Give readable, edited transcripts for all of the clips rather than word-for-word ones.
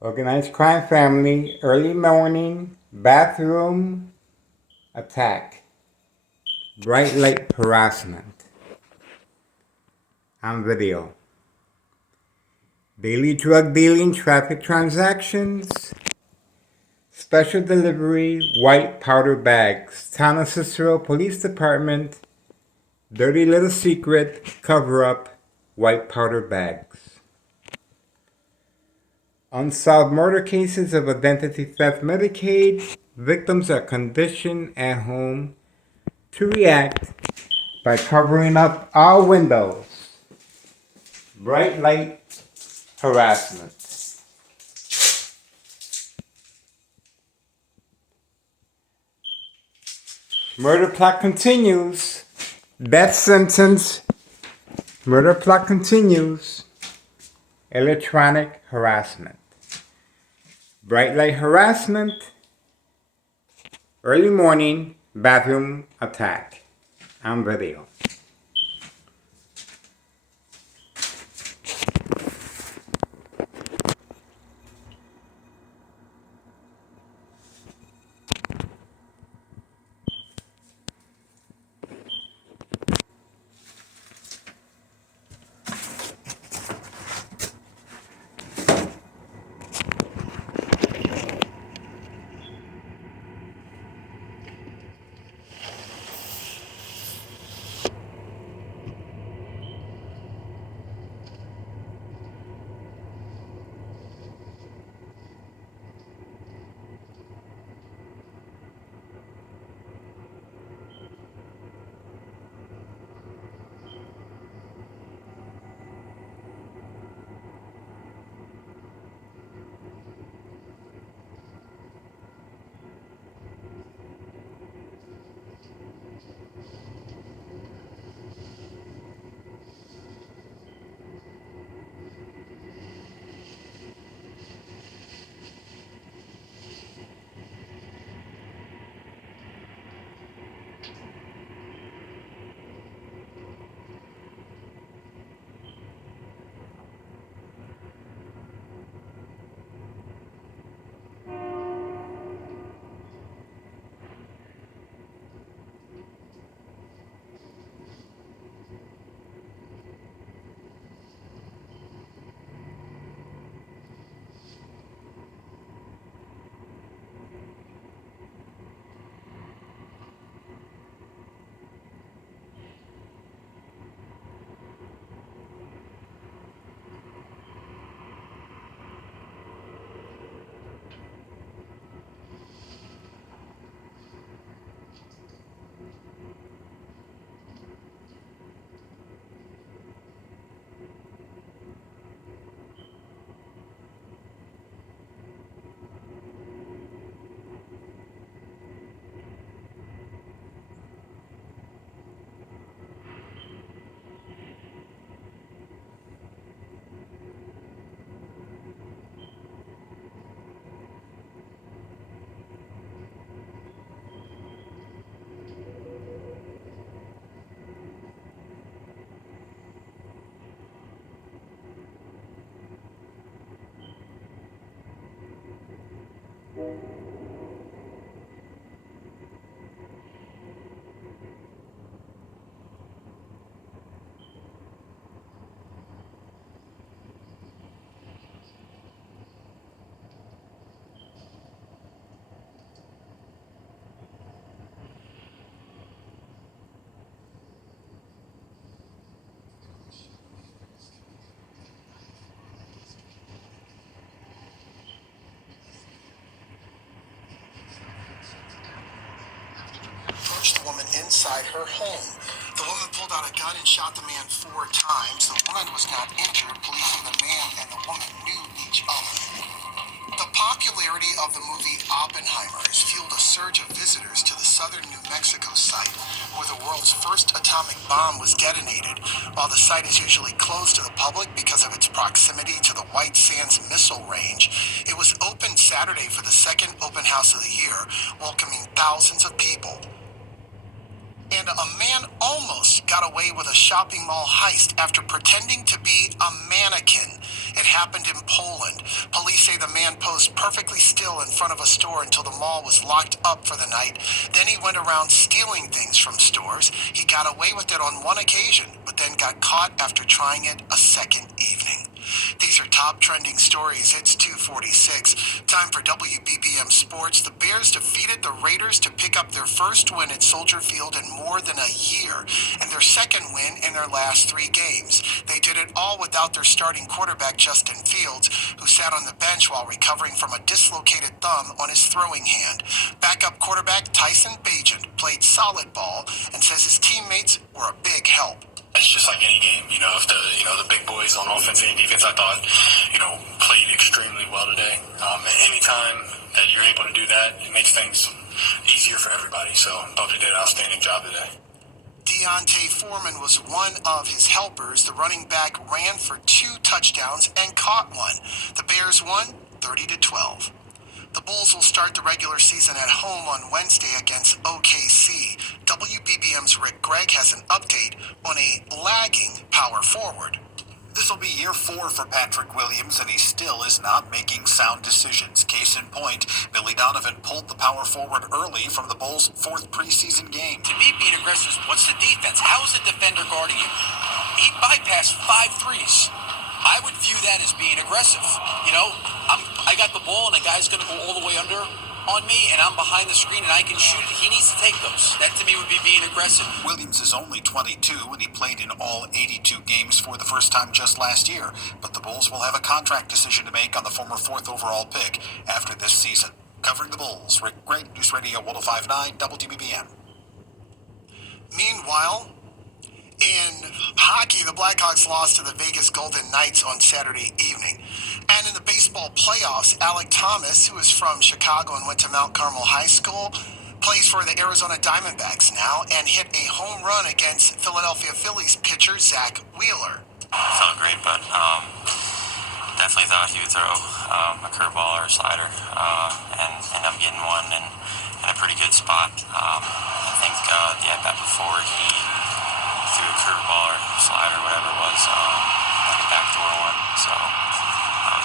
Organized crime family, early morning, bathroom attack, bright light harassment. On video. Daily drug dealing, traffic transactions, special delivery, white powder bags. Town of Cicero Police Department, dirty little secret, cover up, white powder bags. Unsolved murder cases of identity theft Medicaid. Victims are conditioned at home to react by covering up all windows. Bright light harassment. Murder plot continues. Death sentence. Murder plot continues. Electronic harassment. Bright light harassment. Early morning bathroom attack. On video. Approached the woman inside her home. The woman pulled out a gun and shot the man 4 times. The woman was not injured. Police say the man and the woman knew each other. The popularity of the movie Oppenheimer has fueled a surge of visitors to the southern New Mexico site where the world's first atomic bomb was detonated. While the site is usually closed to the public because of its proximity to the White Sands missile range, it was opened Saturday for the second open house of the year, welcoming thousands of people. And a man almost got away with a shopping mall heist after pretending to be a mannequin. It happened in Poland. Police say the man posed perfectly still in front of a store until the mall was locked up for the night. Then he went around stealing things from stores. He got away with it on one occasion, but then got caught after trying it a second evening. These are top trending stories. It's 2:46. Time for WBBM Sports. The Bears defeated the Raiders to pick up their first win at Soldier Field in more than a year, and their second win in their last 3 games. They did it all without their starting quarterback, Justin Fields, who sat on the bench while recovering from a dislocated thumb on his throwing hand. Backup quarterback Tyson Bagent played solid ball and says his teammates were a big help. It's just like any game, if the big boys on offense and defense, I thought, played extremely well today. Anytime that you're able to do that, it makes things easier for everybody. So I thought they did an outstanding job today. Deontay Foreman was one of his helpers. The running back ran for 2 touchdowns and caught one. The Bears won 30-12. The Bulls will start the regular season at home on Wednesday against OKC. WBBM's Rick Gregg has an update on a lagging power forward. This will be year 4 for Patrick Williams, and he still is not making sound decisions. Case in point, Billy Donovan pulled the power forward early from the Bulls' 4th preseason game. To me, being aggressive, what's the defense? How is the defender guarding you? He bypassed 5 threes. I would view that as being aggressive. I got the ball and a guy's going to go all the way under on me, and I'm behind the screen and I can shoot it. He needs to take those. That to me would be being aggressive. Williams is only 22 and he played in all 82 games for the first time just last year, but the Bulls will have a contract decision to make on the former 4th overall pick after this season. Covering the Bulls, Rick Gregg, News Radio 105.9 WBBM. Meanwhile, in hockey, the Blackhawks lost to the Vegas Golden Knights on Saturday evening. And in the baseball playoffs, Alec Thomas, who is from Chicago and went to Mount Carmel High School, plays for the Arizona Diamondbacks now and hit a home run against Philadelphia Phillies pitcher Zach Wheeler. Felt great, but definitely thought he would throw a curveball or a slider and end up getting one in a pretty good spot. I think the at-bat before he threw a curveball or slider, whatever it was, like a backdoor one. So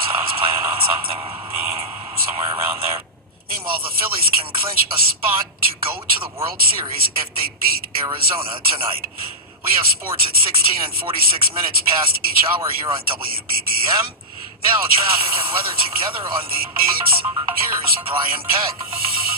I was planning on something being somewhere around there. Meanwhile, the Phillies can clinch a spot to go to the World Series if they beat Arizona tonight. We have sports at 16 and 46 minutes past each hour here on WBBM. Now, traffic and weather together on the 8s. Here's Brian Peck.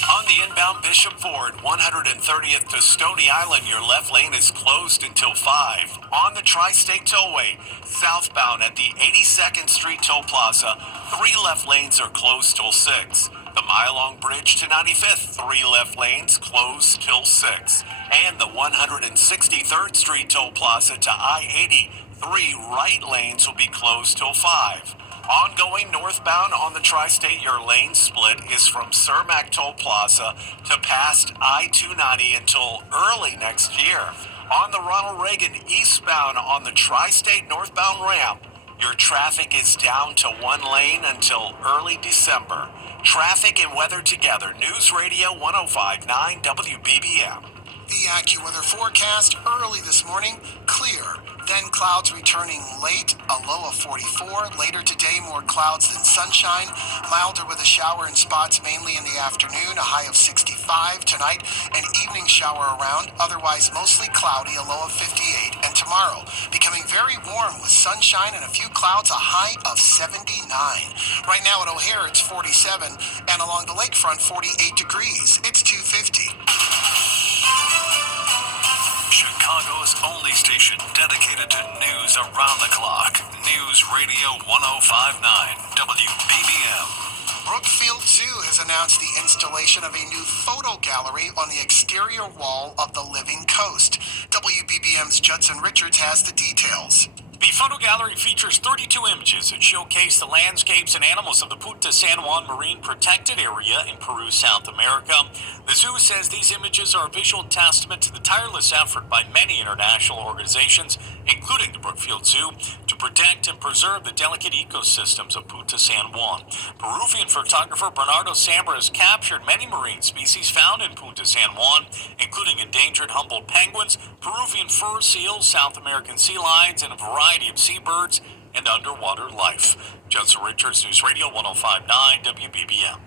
On the inbound Bishop Ford, 130th to Stony Island, your left lane is closed until 5. On the Tri-State Tollway, southbound at the 82nd Street Toll Plaza, 3 left lanes are closed till 6. The Mile-Long Bridge to 95th, 3 left lanes closed till 6. And the 163rd Street Toll Plaza to I-80, 3 right lanes will be closed till 5. Ongoing northbound on the Tri-State, your lane split is from Cermak Toll Plaza to past I-290 until early next year. On the Ronald Reagan eastbound on the Tri-State northbound ramp, your traffic is down to 1 lane until early December. Traffic and weather together. News Radio 105.9 WBBM. The AccuWeather forecast early this morning, clear. Then clouds returning late, a low of 44. Later today, more clouds than sunshine. Milder with a shower in spots mainly in the afternoon, a high of 65. Tonight, an evening shower around, otherwise mostly cloudy, a low of 58. And tomorrow, becoming very warm with sunshine and a few clouds, a high of 79. Right now at O'Hare, it's 47, and along the lakefront, 48 degrees. It's 2:50. Chicago's only station dedicated to news around the clock. News Radio 105.9 WBBM. Brookfield Zoo has announced the installation of a new photo gallery on the exterior wall of the Living Coast. WBBM's Judson Richards has the details. The photo gallery features 32 images that showcase the landscapes and animals of the Punta San Juan Marine Protected Area in Peru, South America. The zoo says these images are a visual testament to the tireless effort by many international organizations, including the Brookfield Zoo, to protect and preserve the delicate ecosystems of Punta San Juan. Peruvian photographer Bernardo Sambra has captured many marine species found in Punta San Juan, including endangered Humboldt penguins, Peruvian fur seals, South American sea lions, and a variety of seabirds and underwater life. Judson Richards, News Radio 105.9 WBBM.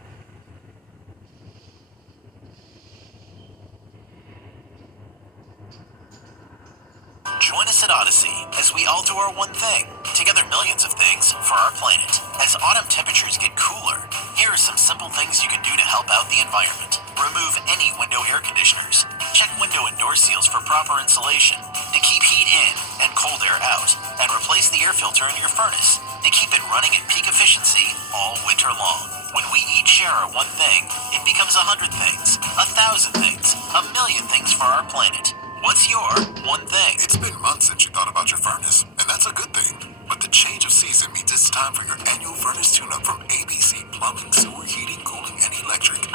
Join us at Odyssey as we all do our one thing. Together, millions of things for our planet. As autumn temperatures get cooler, here are some simple things you can do to help out the environment. Remove any window air conditioners. Check window and door seals for proper insulation to keep heat in and cold air out. And replace the air filter in your furnace to keep it running at peak efficiency all winter long. When we each share our one thing, it becomes 100 things, 1,000 things, 1,000,000 things for our planet. What's your one thing? It's been months since you thought about your furnace, and that's a good thing. But the change of season means it's time for your annual furnace tune-up from ABC Plumbing, Sewer, Heating, Cooling, and Electric.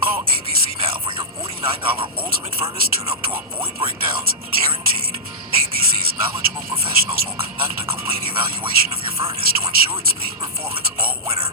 Call ABC now for your $49 ultimate furnace tune-up to avoid breakdowns, guaranteed. ABC's knowledgeable professionals will conduct a complete evaluation of your furnace to ensure its peak performance all winter.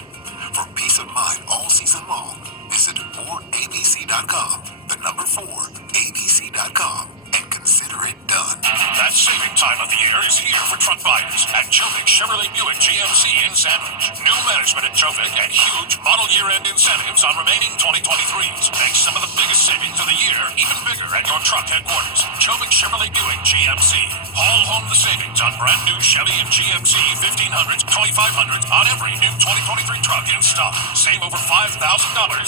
For peace of mind all season long, visit 4abc.com, the number 4abc.com. And consider it done. That saving time of the year is here for truck buyers at Jovic Chevrolet Buick GMC in Sandwich. New management at Jovic and huge model year-end incentives on remaining 2023s. Make some of the biggest savings of the year even bigger at your truck headquarters. Jovic Chevrolet Buick GMC. Haul home the savings on brand new Chevy and GMC 1500s, 2500s on every new 2023 truck in stock. Save over $5,000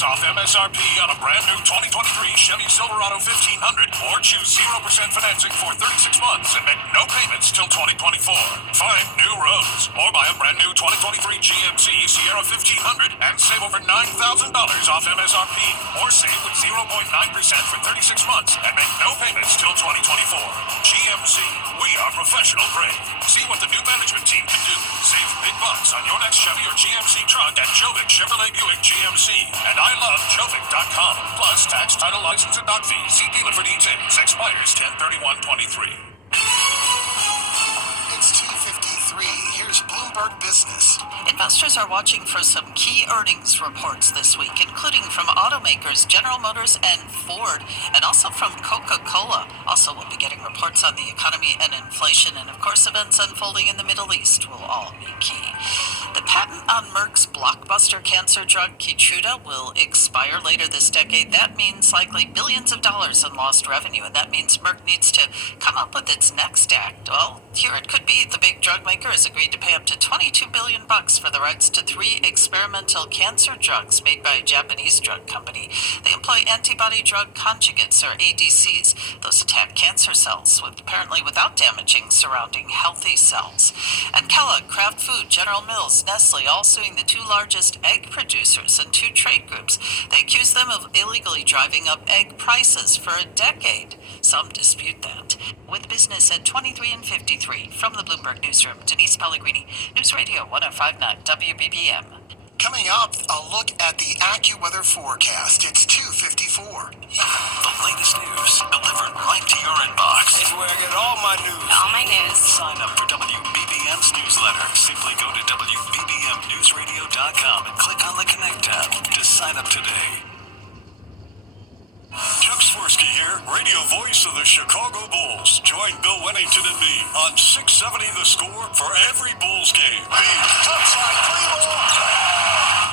off MSRP on a brand new 2023 Chevy Silverado 1500 or choose 0% financing for 36 months and make no payments till 2024. Find new roads or buy a brand new 2023 GMC Sierra 1500 and save over $9,000 off MSRP or save with 0.9% for 36 months and make no payments till 2024. GMC, we are professional grade. See what the new management team can do. Save big bucks on your next Chevy or GMC truck at Jovic Chevrolet Buick GMC. And I love Jovic.com. Plus tax, title, license, and doc fees. See dealer for details. Expires 10/31/23. It's 2:53. Here's Bloomberg Business. Investors are watching for some key earnings reports this week, including from automakers General Motors and Ford, and also from Coca-Cola. Also, we'll be getting reports on the economy and inflation, and of course, events unfolding in the Middle East will all be key. The patent on Merck's blockbuster cancer drug Keytruda will expire later this decade. That means likely billions of dollars in lost revenue, and that means Merck needs to come up with its next act. Well, here it could be. The big drug maker has agreed to pay up to $22 billion for the rights to 3 experimental cancer drugs made by a Japanese drug company. They employ antibody drug conjugates, or ADCs. Those attack cancer cells, apparently without damaging surrounding healthy cells. And Kellogg, Kraft Food, General Mills, Nestle, all suing the 2 largest egg producers and 2 trade groups. They accuse them of illegally driving up egg prices for a decade. Some dispute that. With business at 23 and 53, from the Bloomberg Newsroom, Denise Pellegrini, News Radio 105.9 WBBM. Coming up, a look at the AccuWeather forecast. It's 2:54. The latest news delivered right to your inbox. It's where I get all my news. All my news. Sign up for WBBM's newsletter. Simply go to WBBMNewsRadio.com and click on the Connect tab to sign up today. Chuck Swirsky here, radio voice of the Chicago Bulls. Join Bill Wennington and me on 670 The Score for every Bulls game.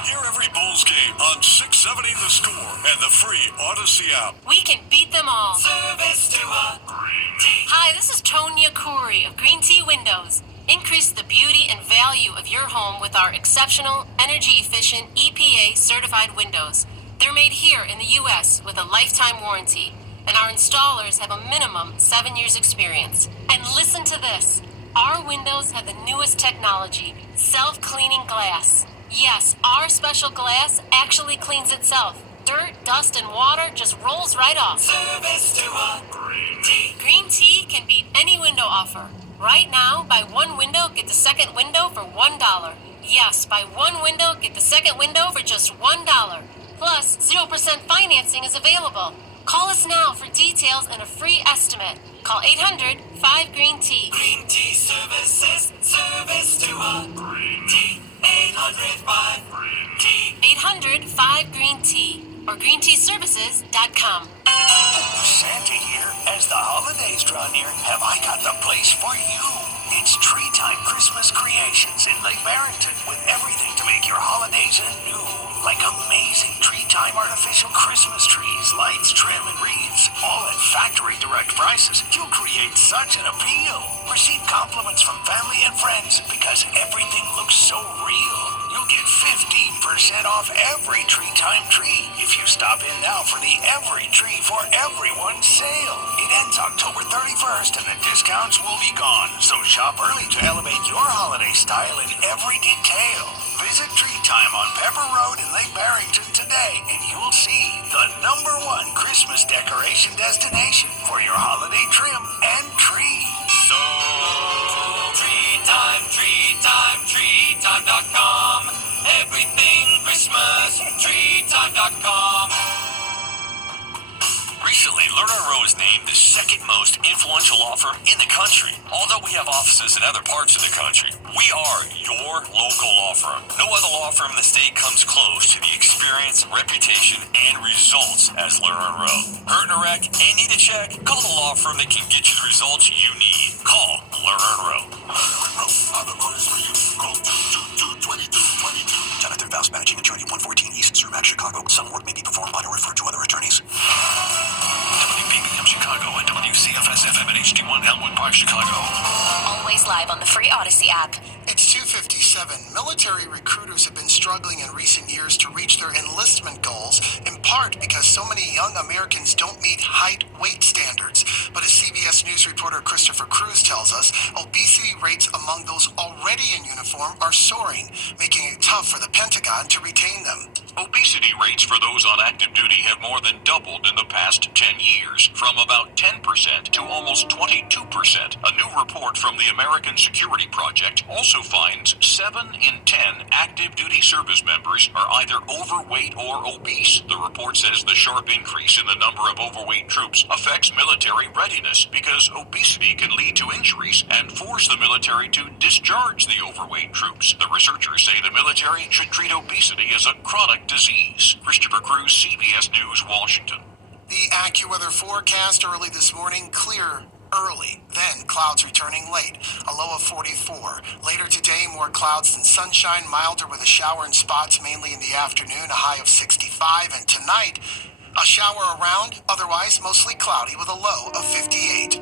Hear every Bulls game on 670 The Score and the free Odyssey app. We can beat them all. Service to a Green Tea. Hi, this is Tonya Khoury of Green Tea Windows. Increase the beauty and value of your home with our exceptional, energy-efficient, EPA-certified windows. They're made here in the U.S. with a lifetime warranty, and our installers have a minimum 7 years experience. And listen to this. Our windows have the newest technology, self-cleaning glass. Yes, our special glass actually cleans itself. Dirt, dust, and water just rolls right off. Service to a Green Tea. Green Tea can beat any window offer. Right now, buy one window, get the second window for $1. Yes, buy one window, get the second window for just $1. Plus, 0% financing is available. Call us now for details and a free estimate. Call 800-5-GREEN-T. Green Tea Services, service to a green tea. 800-5-GREEN-T. 800-5-GREEN-T or greenteaservices.com. Santa here. As the holidays draw near, have I got the place for you? It's Tree Time Christmas Creations in Lake Barrington with everything to make your holidays anew. Like amazing Tree Time artificial Christmas trees, lights, trim, and wreaths. All at factory direct prices. You'll create such an appeal. Receive compliments from family and friends because everything looks so real. You'll get 15% off every Tree Time tree if you stop in now for the Every Tree for Everyone sale. It ends October 31st and the discounts will be gone. So shop early to elevate your holiday style in every detail. Visit Tree Time on Pepper Road in Lake Barrington today and you'll see the #1 Christmas decoration destination for your holiday trim and tree. So, treetime.com. Everything Christmas, treetime.com. Recently, Lerner Rowe is named the second most influential law firm in the country. Although we have offices in other parts of the country, we are your local law firm. No other law firm in the state comes close to the experience, reputation, and results as Lerner Rowe. Hurt in a wreck and need a check? Call the law firm that can get you the results you need. Call Lerner Rowe. Automotives for you. Call 222-2222. Jonathan Faust, managing attorney, 114 East Cermak, Chicago. Some work may be performed by or referred to other attorneys. WBBM Chicago and WCFS FM at HD1 Elmwood Park, Chicago. Always live on the free Odyssey app. It's 2:57. Military recruiters have been struggling in recent years to reach their enlistment goals, in part because so many young Americans don't meet height-weight standards. But as CBS News reporter Christopher Cruz tells us, obesity rates among those already in uniform are soaring, making it tough for the Pentagon to retain them. Obesity rates for those on active duty have more than doubled in the past 10 years, from about 10% to almost 22%. A new report from the American Security Project also finds 7 in 10 active duty service members are either overweight or obese. The report says the sharp increase in the number of overweight troops affects military readiness because obesity can lead to injuries and force the military to discharge the overweight troops. The researchers say the military should treat obesity as a chronic disease. Christopher Cruz, CBS News, Washington. The AccuWeather forecast early this morning, clear early, then clouds returning late, a low of 44. Later today, more clouds than sunshine, milder with a shower in spots mainly in the afternoon, a high of 65. And tonight, a shower around, otherwise mostly cloudy with a low of 58.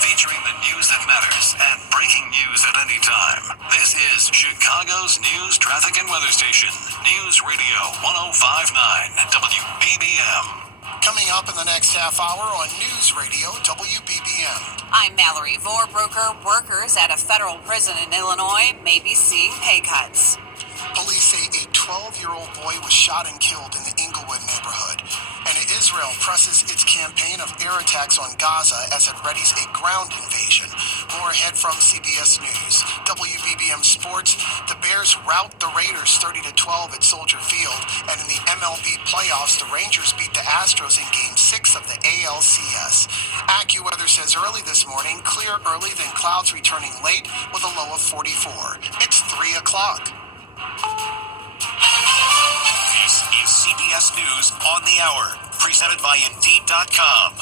Featuring the news that matters and breaking news at any time. This is Chicago's news, traffic, and weather station. News Radio 105.9 WBBM. Coming up in the next half hour on News Radio WBBM. I'm Mallory Vorbroker. Workers at a federal prison in Illinois may be seeing pay cuts. Police say a 12-year-old boy was shot and killed in the Inglewood neighborhood. And Israel presses its campaign of air attacks on Gaza as it readies a ground invasion. More ahead from CBS News. WBBM Sports, the Bears rout the Raiders 30-12 at Soldier Field. And in the MLB playoffs, the Rangers beat the Astros in Game 6 of the ALCS. AccuWeather says early this morning, clear early, then clouds returning late with a low of 44. It's 3 o'clock. This is CBS News on the Hour, presented by Indeed.com.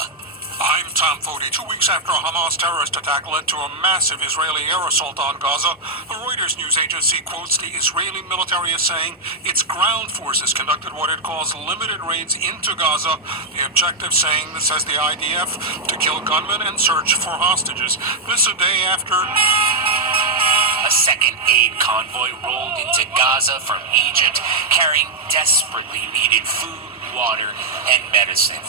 I'm Tom Foti. 2 weeks after a Hamas terrorist attack led to a massive Israeli air assault on Gaza, the Reuters news agency quotes the Israeli military as saying its ground forces conducted what it calls limited raids into Gaza. The objective, saying, this says the IDF, to kill gunmen and search for hostages. This a day after A second aid convoy rolled into Gaza from Egypt, carrying desperately needed food, water, and medicine.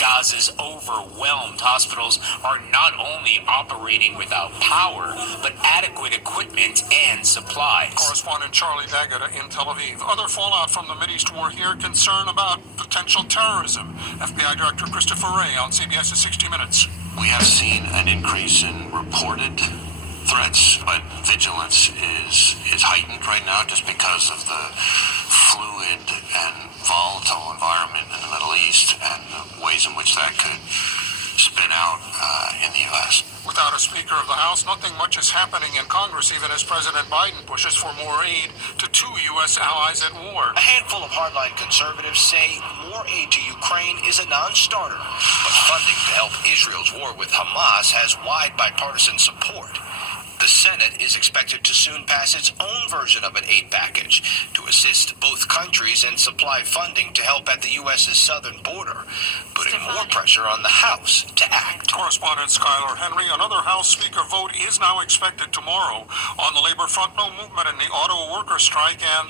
Gaza's overwhelmed. Hospitals are not only operating without power, but adequate equipment and supplies. Correspondent Charlie Daggett in Tel Aviv. Other fallout from the Mideast war here, concern about potential terrorism. FBI Director Christopher Wray on CBS's 60 Minutes. We have seen an increase in reported threats, but vigilance is heightened right now just because of the fluid and volatile environment in the Middle East and the ways in which that could spin out in the U.S. Without a Speaker of the House, nothing much is happening in Congress, even as President Biden pushes for more aid to two U.S. allies at war. A handful of hardline conservatives say more aid to Ukraine is a non-starter, but funding to help Israel's war with Hamas has wide bipartisan support. The Senate is expected to soon pass its own version of an aid package to assist both countries and supply funding to help at the U.S.'s southern border, putting more pressure on the House to act. Correspondent Skylar Henry. Another House Speaker vote is now expected tomorrow. On the labor front, no movement in the auto worker strike, and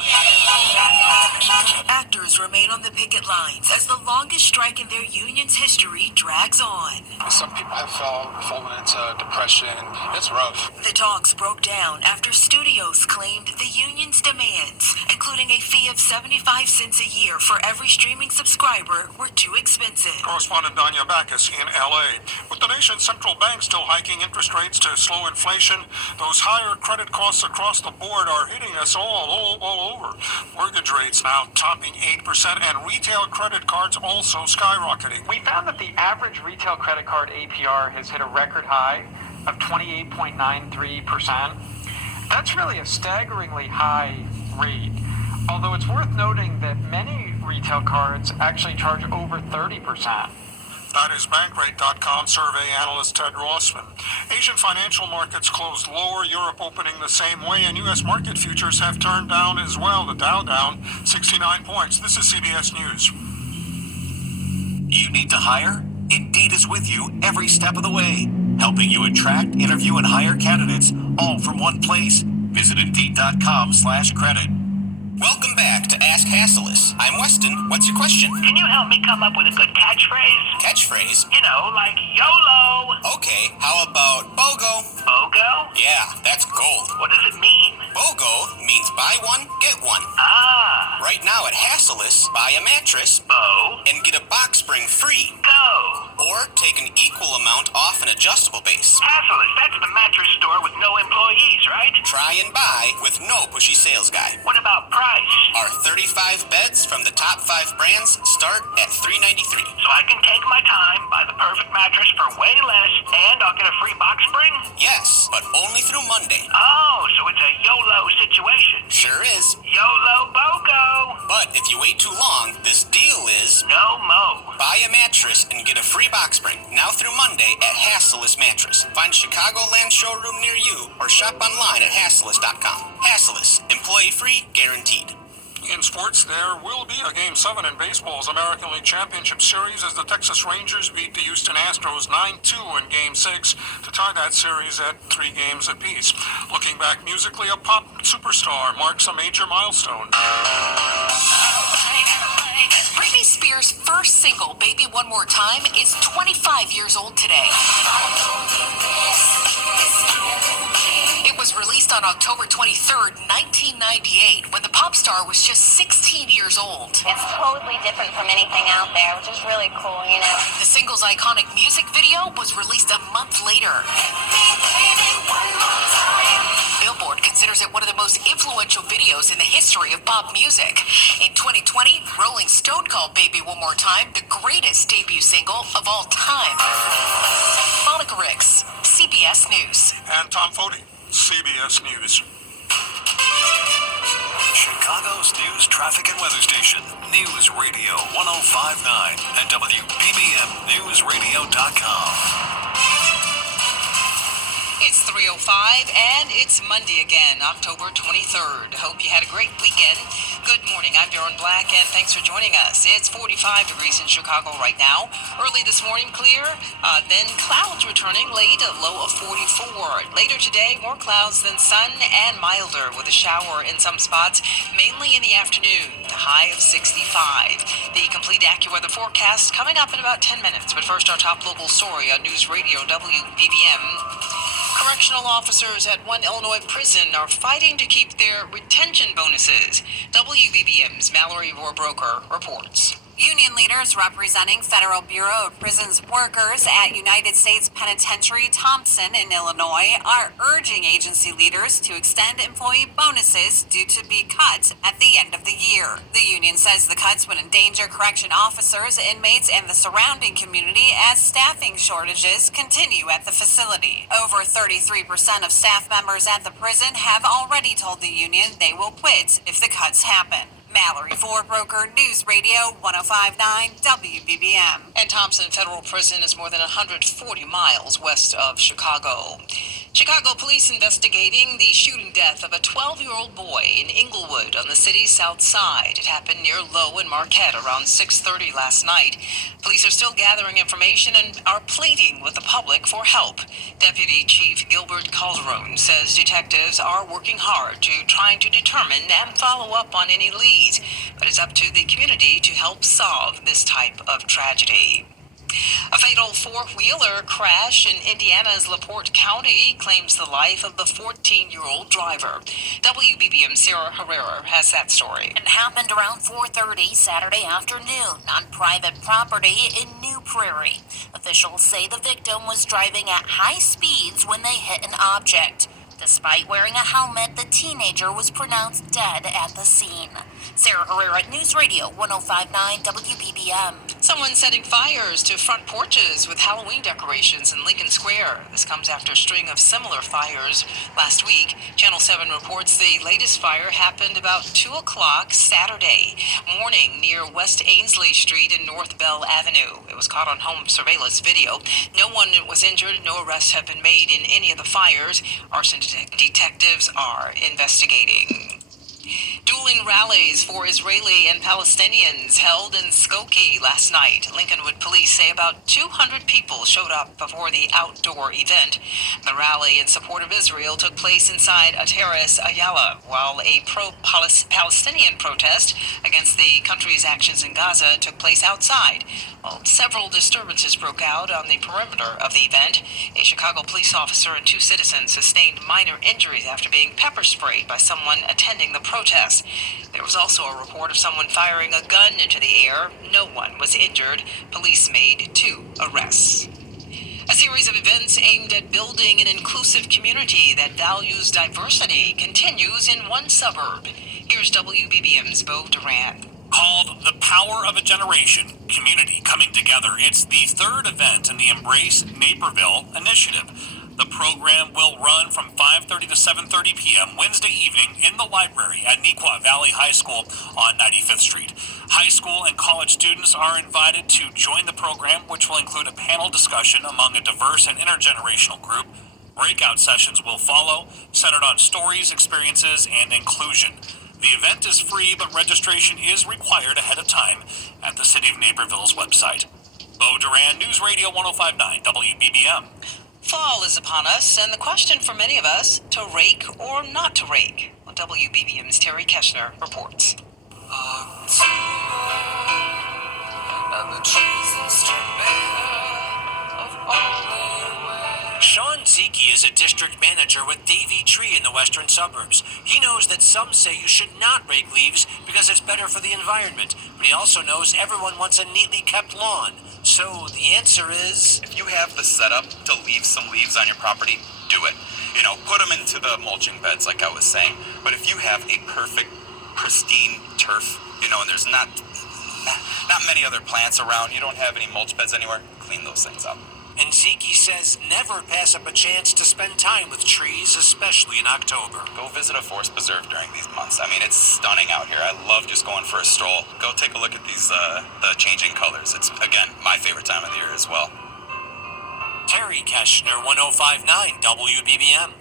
actors remain on the picket lines as the longest strike in their union's history drags on. Some people have fallen into depression. It's rough. The talks broke down after studios claimed the union's demands, including a fee of 75 cents a year for every streaming subscriber, were too expensive. Correspondent Danya Backus in L.A. With the nation's central bank still hiking interest rates to slow inflation, those higher credit costs across the board are hitting us all over. Mortgage rates now topping 8% and retail credit cards also skyrocketing. We found that the average retail credit card APR has hit a record high of 28.93%. That's really a staggeringly high rate, although it's worth noting that many retail cards actually charge over 30%. That is Bankrate.com survey analyst Ted Rossman. Asian financial markets closed lower, Europe opening the same way, and U.S. market futures have turned down as well. The Dow down 69 points. This is CBS News. You need to hire? Indeed is with you every step of the way, helping you attract, interview, and hire candidates all from one place. Visit Indeed.com/credit. Welcome back to Ask Hassleus. I'm Weston. What's your question? Can you help me come up with a good catchphrase? Catchphrase? You know, like YOLO. Okay, how about BOGO? BOGO? Yeah, that's gold. What does it mean? BOGO means buy one, get one. Ah. Right now at Hassleus, buy a mattress, Bo, and get a box spring free. Go. Or take an equal amount off an adjustable base. Hassleus, that's the mattress store with no employees, right? Try and buy with no pushy sales guy. What about price? Our 35 beds from the top 5 brands start at $393. So I can take my time, buy the perfect mattress for way less, and I'll get a free box spring? Yes, but only through Monday. Oh, so it's a YOLO situation. Sure is. YOLO BOGO. But if you wait too long, this deal is no mo. Buy a mattress and get a free box spring now through Monday at Hassleus Mattress. Find Chicagoland showroom near you or shop online at Hassleus.com. Hassleus, employee free, guaranteed. In sports, there will be a Game 7 in baseball's American League Championship Series as the Texas Rangers beat the Houston Astros 9-2 in Game 6 to tie that series at 3 games apiece. Looking back musically, a pop superstar marks a major milestone. Britney Spears' first single, Baby One More Time, is 25 years old today. It was released on October 23rd, 1998, when the pop star was just 16 years old. It's totally different from anything out there, which is really cool, you know. The single's iconic music video was released a month later. Billboard considers it one of the most influential videos in the history of pop music. In 2020, Rolling Stone called Baby One More Time the greatest debut single of all time. Monica Ricks, CBS News. And Tom Foti, CBS News. Chicago's news, traffic, and weather station, News Radio 105.9 and WBBMNewsRadio.com. It's 3:05 and it's Monday again, October 23rd. Hope you had a great weekend. Good morning. I'm Darren Black, and thanks for joining us. It's 45 degrees in Chicago right now. Early this morning, clear, then clouds returning late, a low of 44. Later today, more clouds than sun and milder with a shower in some spots, mainly in the afternoon, the high of 65. The complete AccuWeather forecast coming up in about 10 minutes. But first, our top local story on News Radio WBBM. Correctional officers at one Illinois prison are fighting to keep their retention bonuses. WBBM's Mallory Rohrbroker reports. Union leaders representing Federal Bureau of Prisons workers at United States Penitentiary Thompson in Illinois are urging agency leaders to extend employee bonuses due to be cut at the end of the year. The union says the cuts would endanger correction officers, inmates, and the surrounding community as staffing shortages continue at the facility. Over 33% of staff members at the prison have already told the union they will quit if the cuts happen. Mallory Rohrbroker, News Radio 105.9 WBBM. And Thompson Federal Prison is more than 140 miles west of Chicago. Chicago police investigating the shooting death of a 12-year-old boy in Inglewood on the city's south side. It happened near Low and Marquette around 6:30 last night. Police are still gathering information and are pleading with the public for help. Deputy Chief Gilbert Calderon says detectives are working hard to trying to determine and follow up on any leads, but it's up to the community to help solve this type of tragedy. A fatal four-wheeler crash in Indiana's LaPorte County claims the life of the 14-year-old driver. WBBM Sarah Herrera has that story. It happened around 4:30 Saturday afternoon on private property in New Prairie. Officials say the victim was driving at high speeds when they hit an object. Despite wearing a helmet, the teenager was pronounced dead at the scene. Sarah Herrera, News Radio 105.9 WBBM. Someone setting fires to front porches with Halloween decorations in Lincoln Square. This comes after a string of similar fires last week. Channel 7 reports the latest fire happened about 2 o'clock Saturday morning near West Ainsley Street and North Bell Avenue. It was caught on home surveillance video. No one was injured. No arrests have been made in any of the fires. Arson detectives are investigating. Dueling rallies for Israeli and Palestinians held in Skokie last night. Lincolnwood police say about 200 people showed up before the outdoor event. The rally in support of Israel took place inside a terrace Ayala, while a pro-Palestinian protest against the country's actions in Gaza took place outside. Well, several disturbances broke out on the perimeter of the event. A Chicago police officer and 2 citizens sustained minor injuries after being pepper sprayed by someone attending the protest. There was also a report of someone firing a gun into the air. No one was injured. Police made 2 arrests. A series of events aimed at building an inclusive community that values diversity continues in one suburb. Here's WBBM's Bo Duran. Called The Power of a Generation, Community Coming Together. It's the 3rd event in the Embrace Naperville initiative. The program will run from 5:30 to 7:30 p.m. Wednesday evening in the library at Neuqua Valley High School on 95th Street. High school and college students are invited to join the program, which will include a panel discussion among a diverse and intergenerational group. Breakout sessions will follow, centered on stories, experiences, and inclusion. The event is free, but registration is required ahead of time at the City of Naperville's website. Bo Duran, News Radio 105.9 WBBM. Fall is upon us, and the question for many of us, to rake or not to rake? Well, WBBM's Terry Keshner reports. Sean Zeke is a district manager with Davy Tree in the western suburbs. He knows that some say you should not rake leaves because it's better for the environment, but he also knows everyone wants a neatly kept lawn. So the answer is... If you have the setup to leave some leaves on your property, do it. You know, put them into the mulching beds like I was saying. But if you have a perfect, pristine turf, you know, and there's not many other plants around, you don't have any mulch beds anywhere, clean those things up. And Zeke says never pass up a chance to spend time with trees, especially in October. Go visit a forest preserve during these months. I mean, it's stunning out here. I love just going for a stroll. Go take a look at these, the changing colors. It's, again, my favorite time of the year as well. Terry Keshner, 105.9 WBBM.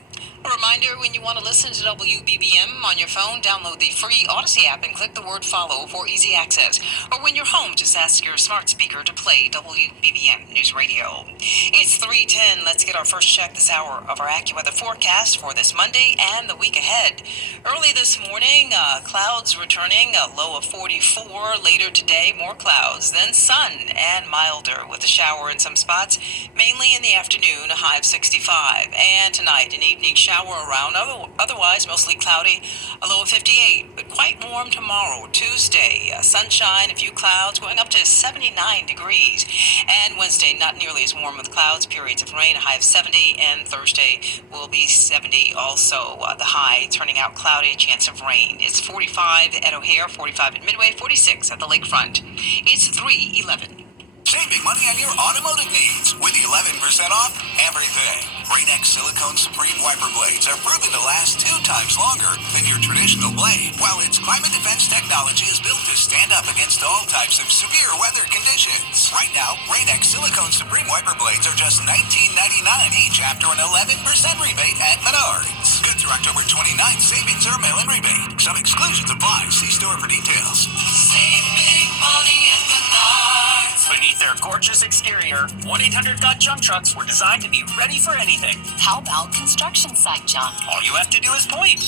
A reminder, when you want to listen to WBBM on your phone, download the free Odyssey app and click the word follow for easy access. Or when you're home, just ask your smart speaker to play WBBM News Radio. It's 3:10. Let's get our first check this hour of our AccuWeather forecast for this Monday and the week ahead. Early this morning, clouds returning, a low of 44. Later today, more clouds, then sun and milder with a shower in some spots, mainly in the afternoon, a high of 65. And tonight, an evening shower around, otherwise mostly cloudy, a low of 58, but quite warm tomorrow, Tuesday. Sunshine, a few clouds, going up to 79 degrees. And Wednesday, not nearly as warm with clouds, periods of rain, a high of 70, and Thursday will be 70 also. The high turning out cloudy, a chance of rain. It's 45 at O'Hare, 45 at Midway, 46 at the lakefront. It's 3:11. Saving money on your automotive needs with 11% off everything. Rain-X Silicone Supreme wiper blades are proven to last 2 times longer than your traditional blade, while its climate defense technology is built to stand up against all types of severe weather conditions. Right now, Rain-X Silicone Supreme wiper blades are just $19.99 each after an 11% rebate at Menards. Good through October 29th, savings or mail-in rebate. Some exclusions apply. See store for details. Save big money at Menards. Beneath their gorgeous exterior, 1-800-GOT-JUNK trucks were designed to be ready for anything. How about construction site junk? All you have to do is point.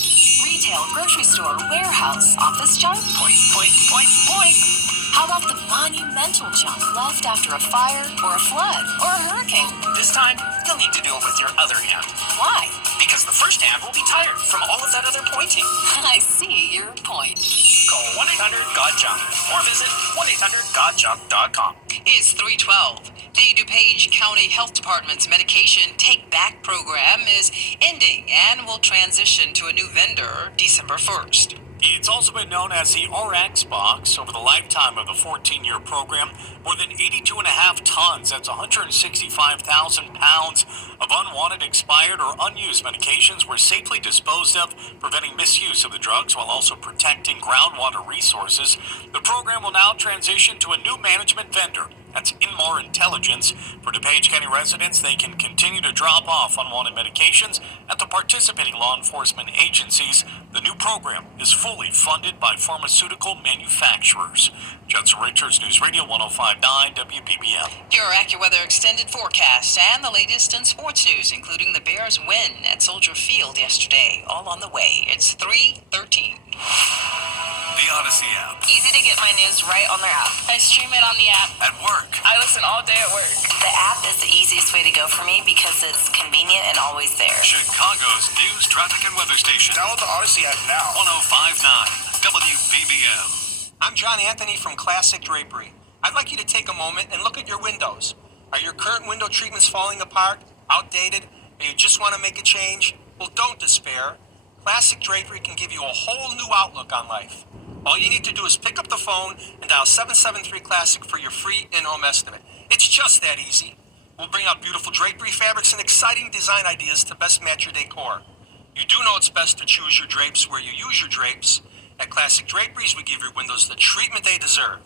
Retail, grocery store, warehouse, office junk? Point, point, point, point. How about the monumental junk left after a fire or a flood or a hurricane? This time, you'll need to do it with your other hand. Why? Because the first hand will be tired from all of that other pointing. I see your point. Call 1-800-GOT-JUNK or visit 1-800-GOT-JUNK.com. It's 3:12. The DuPage County Health Department's medication take-back program is ending and will transition to a new vendor December 1st. It's also been known as the RX box. Over the lifetime of the 14-year program, more than 82.5 tons, that's 165,000 pounds of unwanted, expired, or unused medications were safely disposed of, preventing misuse of the drugs while also protecting groundwater resources. The program will now transition to a new management vendor. That's Inmar Intelligence. For DuPage County residents, they can continue to drop off unwanted medications at the participating law enforcement agencies. The new program is fully funded by pharmaceutical manufacturers. Judson Richards, News Radio 105.9 WBBM. Your AccuWeather extended forecast and the latest in sports news, including the Bears' win at Soldier Field yesterday, all on the way. It's 3:13. The Odyssey app. Easy to get my news right on their app. I stream it on the app. At work. I listen all day at work. The app is the easiest way to go for me because it's convenient and always there. Chicago's news, traffic, and weather station. Download the Odyssey app now. 105.9 WBBM. I'm John Anthony from Classic Drapery. I'd like you to take a moment and look at your windows. Are your current window treatments falling apart, outdated, or you just want to make a change? Well, don't despair. Classic Drapery can give you a whole new outlook on life. All you need to do is pick up the phone and dial 773-CLASSIC for your free in-home estimate. It's just that easy. We'll bring out beautiful drapery fabrics and exciting design ideas to best match your decor. You do know it's best to choose your drapes where you use your drapes. At Classic Draperies, we give your windows the treatment they deserve.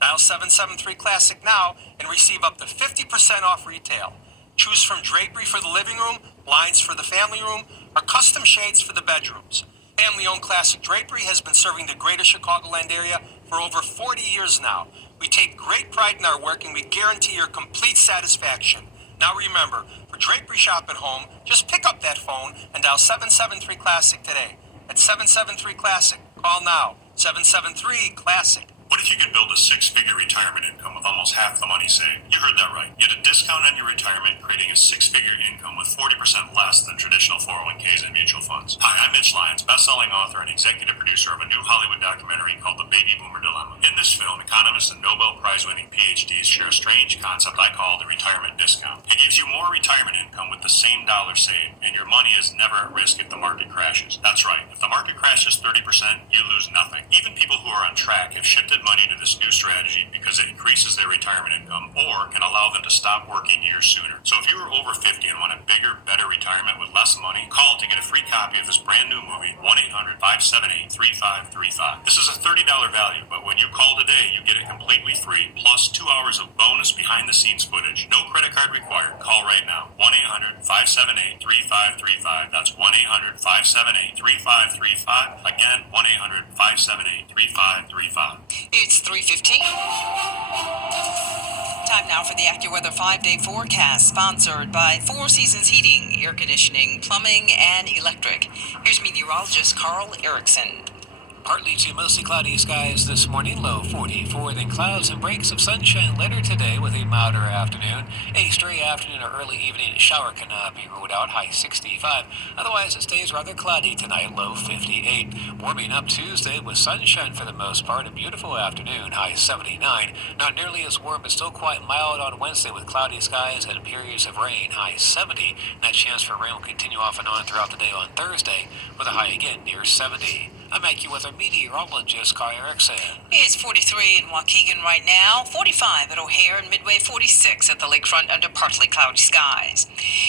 Dial 773-CLASSIC now and receive up to 50% off retail. Choose from drapery for the living room, blinds for the family room, or custom shades for the bedrooms. Family-owned Classic Drapery has been serving the greater Chicagoland area for over 40 years now. We take great pride in our work and we guarantee your complete satisfaction. Now remember, for drapery shop at home, just pick up that phone and dial 773-CLASSIC today. At 773-CLASSIC, call now. 773-CLASSIC. What if you could build a 6-figure retirement income with almost half the money saved? You heard that right. Get a discount on your retirement, creating a 6-figure income with 40% less than traditional 401ks and mutual funds. Hi, I'm Mitch Lyons, best-selling author and executive producer of a new Hollywood documentary called The Baby Boomer Dilemma. In this film, economists and Nobel Prize-winning PhDs share a strange concept I call the retirement discount. It gives you more retirement income with the same dollar saved, and your money is never at risk if the market crashes. That's right. If the market crashes 30%, you lose nothing. Even people who are on track have shifted money to this new strategy because it increases their retirement income or can allow them to stop working years sooner. So if you are over 50 and want a bigger, better retirement with less money, call to get a free copy of this brand new movie, 1-800-578-3535. This is a $30 value, but when you call today, you get it completely free, plus 2 hours of bonus behind-the-scenes footage. No credit card required. Call right now. 1-800-578-3535. That's 1-800-578-3535. Again, 1-800-578-3535. It's 3:15. Time now for the AccuWeather 5-day forecast, sponsored by Four Seasons Heating, Air Conditioning, Plumbing, and Electric. Here's meteorologist Carl Erickson. Partly to mostly cloudy skies this morning, low 44, then clouds and breaks of sunshine later today with a milder afternoon. A stray afternoon or early evening shower cannot be ruled out, high 65. Otherwise, it stays rather cloudy tonight, low 58. Warming up Tuesday with sunshine for the most part, a beautiful afternoon, high 79. Not nearly as warm, but still quite mild on Wednesday with cloudy skies and periods of rain, high 70. That chance for rain will continue off and on throughout the day on Thursday, with a high again near 70. I'm AccuWeather meteorologist Carl Erickson. It's 43 in Waukegan right now, 45 at O'Hare, and Midway 46 at the lakefront under partly cloudy skies.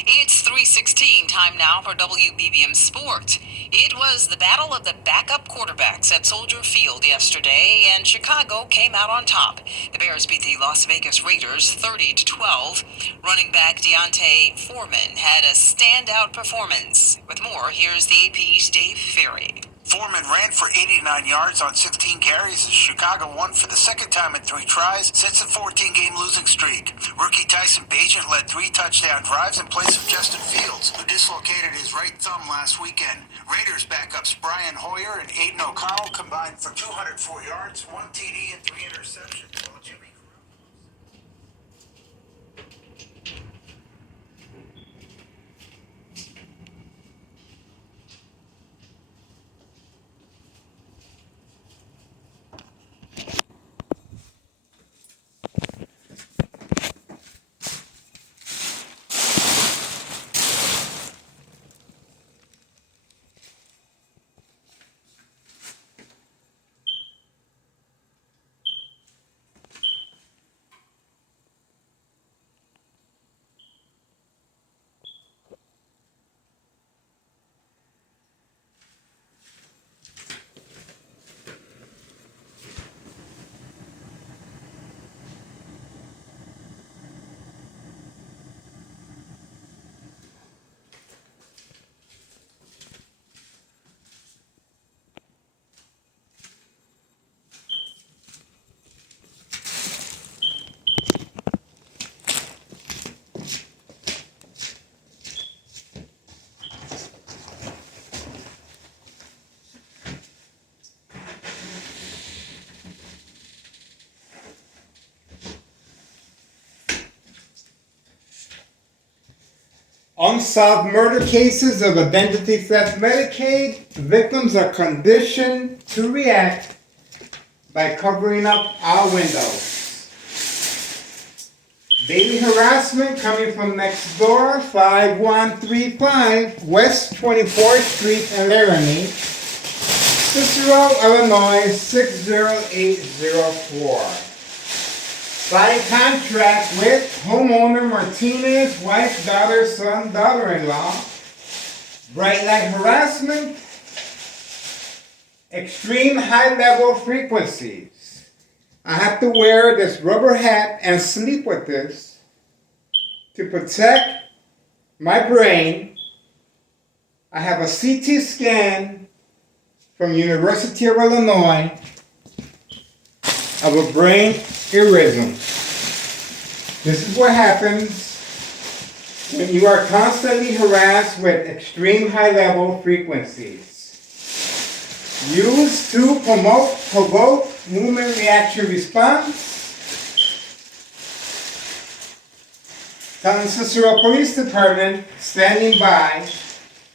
It's 3:16, time now for WBBM Sport. It was the battle of the backup quarterbacks at Soldier Field yesterday, and Chicago came out on top. The Bears beat the Las Vegas Raiders 30-12. Running back Deontay Foreman had a standout performance. With more, here's the AP's Dave Ferry. Foreman ran for 89 yards on 16 carries as Chicago won for the second time in 3 tries since the 14-game losing streak. Rookie Tyson Bagent led 3 touchdown drives in place of Justin Fields, who dislocated his right thumb last weekend. Raiders backups Brian Hoyer and Aiden O'Connell combined for 204 yards, 1 TD, and 3 interceptions. While Jimmy Unsolved murder cases of identity theft Medicaid. Victims are conditioned to react by covering up our windows. Daily harassment coming from next door, 5135 West 24th Street in Laramie, Cicero, Illinois 60804. Signed contract with homeowner Martinez, wife, daughter, son, daughter-in-law. Bright light harassment. Extreme high-level frequencies. I have to wear this rubber hat and sleep with this to protect my brain. I have a CT scan from University of Illinois of a brain aneurysm. This is what happens when you are constantly harassed with extreme high-level frequencies. Used to provoke movement reaction response. San Cicero Police Department standing by.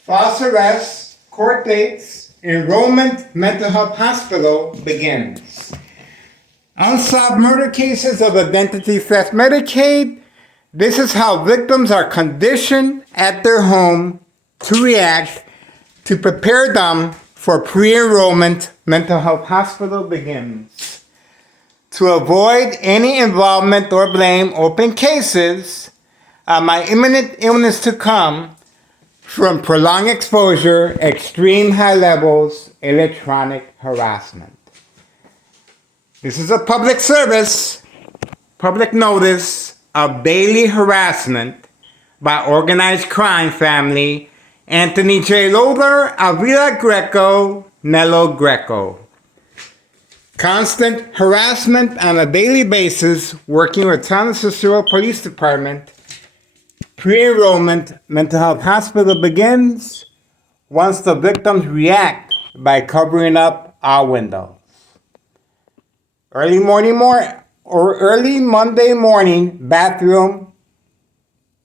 False arrest, court dates, enrollment, mental health hospital begins. Unsolved murder cases of identity theft Medicaid. This is how victims are conditioned at their home to react to prepare them for pre-enrollment mental health hospital begins. To avoid any involvement or blame, open cases my imminent illness to come from prolonged exposure, extreme high levels, electronic harassment. This is a public service, public notice of daily harassment by organized crime family Anthony J. Loder, Avila Greco, Nello Greco. Constant harassment on a daily basis, working with San Cicero Police Department. Pre-enrollment mental health hospital begins once the victims react by covering up our windows. Early Monday morning bathroom,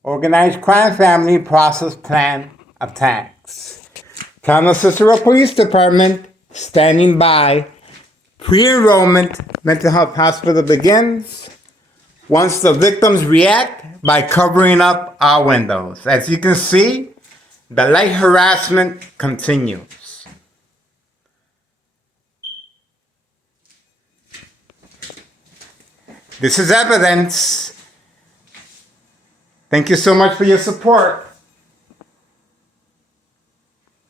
organized crime family process plan attacks. San Cicero Police Department standing by. Pre-enrollment mental health hospital begins once the victims react by covering up our windows. As you can see, the light harassment continues. This is evidence. Thank you so much for your support.